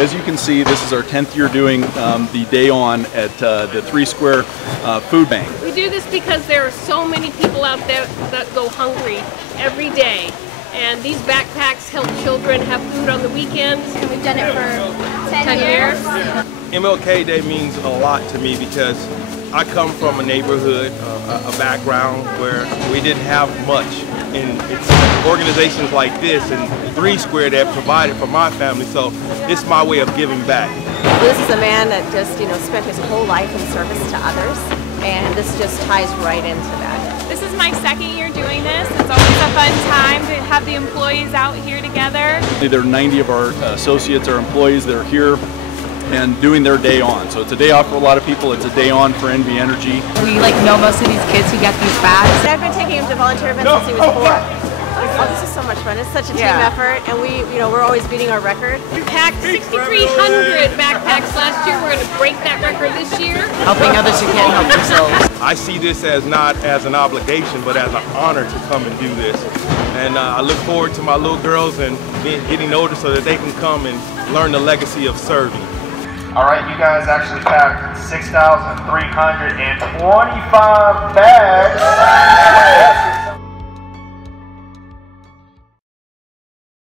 As you can see, this is our 10th year doing the day on at the 3 Square Food Bank. We do this because there are so many people out there that go hungry every day. And these backpacks help children have food on the weekends. And we've done it for 10 years. MLK Day means a lot to me because I come from a neighborhood, a background where we didn't have much. And it's organizations like this and 3 Square that provided for my family, so it's my way of giving back. This is a man that just, spent his whole life in service to others, and this just ties right into that. This is my 2nd year doing this. It's always a fun time to have the employees out here together. There are 90 of our associates, our employees that are here and doing their day on. So it's a day off for a lot of people. It's a day on for NV Energy. We know most of these kids who get these bags. I've been taking him to volunteer events since he was 4. Oh, this is so much fun. It's such a team effort, and we're always beating our record. We packed 6,300 backpacks last year. We're going to break that record this year. Helping others who can't help themselves. I see this as not as an obligation, but as an honor to come and do this. And I look forward to my little girls and getting older so that they can come and learn the legacy of serving. All right, you guys actually packed 6,325 bags.